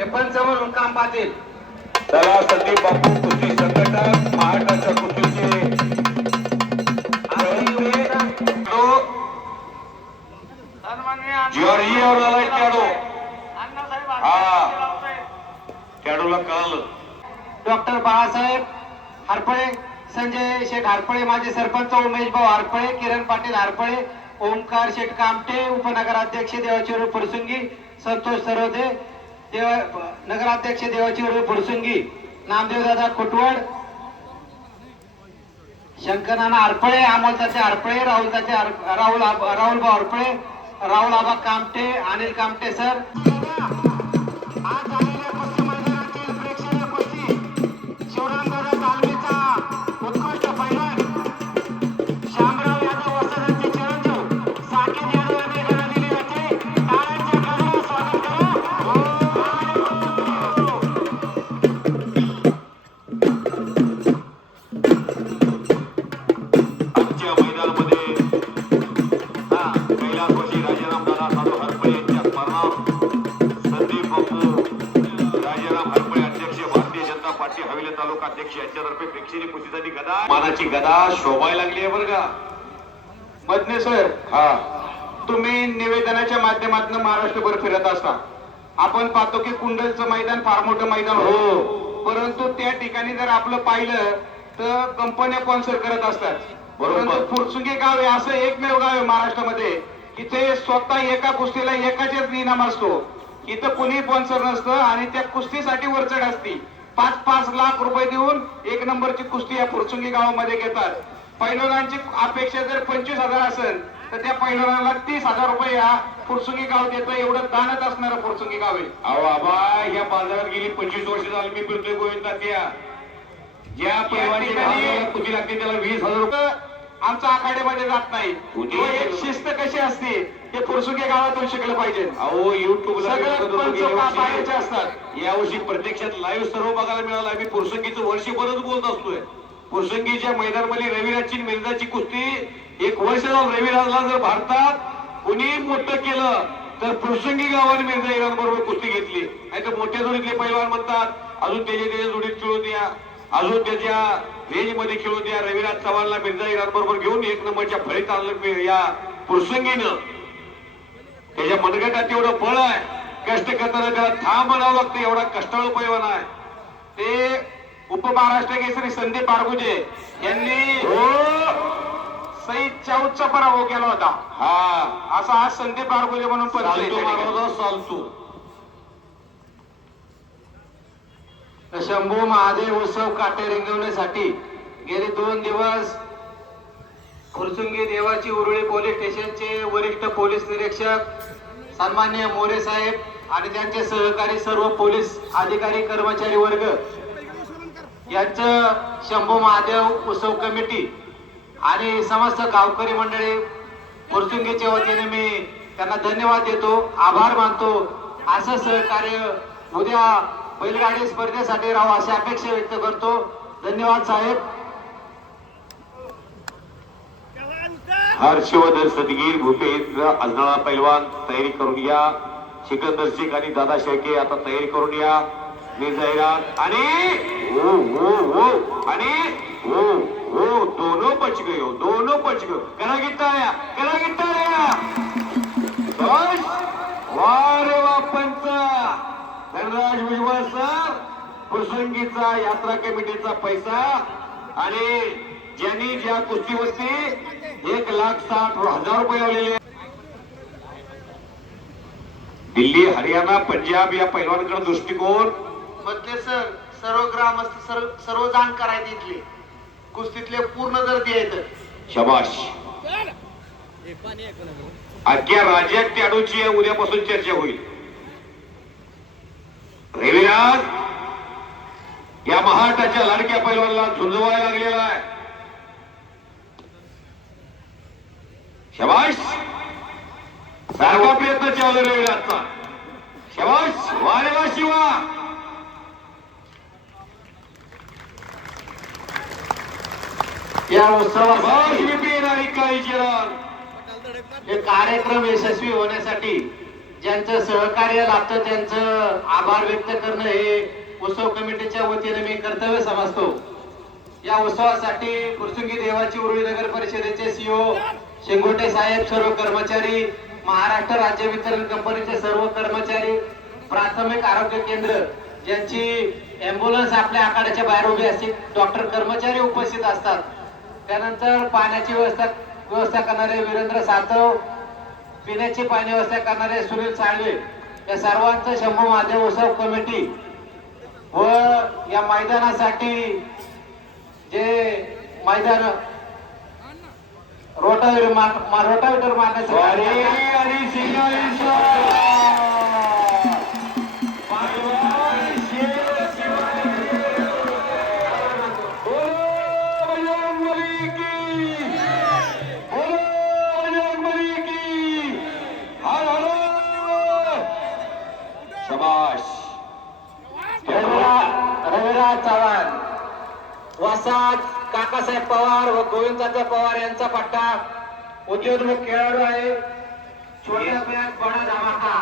हे पंच म्हणून काम पाहतील. चला संदीप बापू कुस्ती संघटक महाराष्ट्राच्या कुस्तीचे जिओर आलाय खेळाडू. हा खेळाडूला कळलं. डॉक्टर बाळासाहेब हरपळे, संजय शेठ हरपळे, माजी सरपंच उमेश भाऊ हरपळे, किरण पाटील हरपळे, ओमकार शेठ कामटे, उपनगराध्यक्ष देवाची फुरसुंगी, संतोष सरोदे, नगराध्यक्ष देवाची फुरसुंगी, नामदेव दादा खुटवड, शंकरनाना हरपळे, अमोलताचे हरपळे, राहुल भाऊ हरपळे, राहुल आबा कामटे, अनिल कामटे सर. मानाची गदा शोभायला लागली आहे बरं का मधने सर. हा तुम्ही निवेदनाच्या माध्यमातून महाराष्ट्रभर फिरत असता. आपण पाहतो की कुंडलचं मैदान फार मोठं मैदान हो. परंतु त्या ठिकाणी जर आपलं पाहिलं तर कंपन्या स्पॉन्सर करत असतात. परंतु फुरसुंगी गाव हे असं एकमेव गाव आहे महाराष्ट्रामध्ये की ते स्वतः एका कुस्तीला एकाचेच इनाम असतो. इथं कुणी स्पॉन्सर नसतं आणि त्या कुस्तीसाठी वरचढ असती. 5-5 लाख रुपये देऊन एक नंबरची कुस्ती या फुरसुंगी गावामध्ये घेतात. पैलवानांची अपेक्षा जर 25,000 असेल तर त्या पैलवानाला 30,000 रुपये या फुरसुंगी गाव देतं. एवढं दानत असणारं फुरसुंगी गाव आहे. अहो बाबा या बाजारात गेली 25 वर्ष झाली मी फिरतोय गोविंदा. त्या ज्या पैलवानाची कुस्ती लागते त्याला 20,000 रुपये आमच्या आखाड्यामध्ये जात नाही. एक शिस्त कशी असते हे फुरसुंगी गावातून शिकलं पाहिजे. अहो युट्यूबला पाहायचे असतात. यावर्षी प्रत्यक्षात लाईव्ह सर्व बघायला मिळाला. मी फुरसुंगीचं वर्षभरच बोलत असतोय. फुरसुंगीच्या मैदानामध्ये रविराजची मिर्जाची कुस्ती 1 वर्ष झालं. रविराजला जर भारतात कुणी मोठं केलं तर फुरसुंगी गावाने मिर्जा इराण बरोबर कुस्ती घेतली. नाही तर मोठ्या जोडीतले पैलवान म्हणतात अजून त्याच्या जोडीत खेळू द्या, अजून त्याच्या रेंज मध्ये खेळू द्या. रविराज चव्हाणला मिर्जा इराण बरोबर घेऊन 1 नंबरच्या फळीत आणलं या फुरसुंगीनं. त्याच्या मनगटात एवढं बळ आहे. कष्ट करताना त्याला थांब म्हणावं लागतं. एवढा कष्टाळू पैलवान आहे. ते उपमहाराष्ट्र केसरी संदीप आरगुजे यांनी सई चौचा पराभव केला होता. हा असा हा संदीप आरगुजे म्हणून चालतो. शंभू महादेव उत्सव काटे रिंगवण्यासाठी गेले 2 दिवस फुरसुंगी देवाची उरुळी पोलीस स्टेशनचे वरिष्ठ पोलीस निरीक्षक सन्माननीय मोरे साहेब आणि त्यांचे सहकारी सर्व पोलीस अधिकारी कर्मचारी वर्ग यांचं शंभू महादेव उत्सव कमिटी आणि समस्त गावकरी मंडळी फुरसुंगीच्या वतीने मी त्यांना धन्यवाद देतो, आभार मानतो. असं सहकार्य उद्या बैलगाडी स्पर्धेसाठी राहावं अशी अपेक्षा व्यक्त करतो. धन्यवाद साहेब. हर्षवर्धन सदगीर, भूपेंद्र अजनाळा पैलवान तयारी करून या. सिकंदर शेख आणि दादा शेळके आता तयारी करून या. जाहिरात आणि दोनों बच गए हो, दोनों बच गए. करा गिटाळ्या, करा गिटाळ्या. वारे वा पंच धनराज भुजबळ सर. फुरसुंगीचा यात्रा कमिटीचा पैसा आणि ज्यांनी ज्या कुस्तीवरती 1,60,000 रुपये लावलेले. दिल्ली, हरियाणा, पंजाब या पैलवानकडे दृष्टिकोन मधले सर सर्व ग्रामस्थ सर्व जाणकार आहेत इथले. कुस्तीतले पूर्ण जर द्यायचं. शबाश. अख्ख्या राज्यात खेळाडूची उद्यापासून चर्चा होईल. रविराज या महाराष्ट्राच्या लाडक्या पैलवानला झुंजवायला लागलेला आहे. शबाश. सारखा प्रयत्न चालू रविराजचा. शबाश. वारे वा शिवा. या उत्सवासाठी हे कार्यक्रम यशस्वी होण्यासाठी ज्यांचं सहकार्य लाभतं त्यांचं आभार व्यक्त करणं हे उत्सव कमिटीच्या वतीने मी कर्तव्य समजतो. या उत्सवासाठी फुरसुंगी देवाची उरुळी नगर परिषदेचे सीओ शेंगोटे साहेब, सर्व कर्मचारी, महाराष्ट्र राज्य वितरण कंपनीचे सर्व कर्मचारी, प्राथमिक आरोग्य केंद्र ज्यांची अँब्युलन्स आपल्या आखाड्याच्या बाहेर उभी असते, डॉक्टर कर्मचारी उपस्थित असतात. त्यानंतर पाण्याची व्यवस्था करणारे वीरेंद्र सातव, पिण्याची पाणी व्यवस्था करणारे सुनील साळवे, या सर्वांचं शंभू महादेव उत्सव कमिटी व या मैदानासाठी जे मैदान रोटावेटर मारण्यासाठी रविराज चव्हाण, वसाद काकासाहेब पवार व गोविंददादा पवार यांचा पट्टा उद्योन्मुख खेळाडू आहे. छोट्या बॅग बडा धमाका,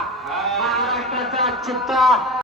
महाराष्ट्राचा चित्ता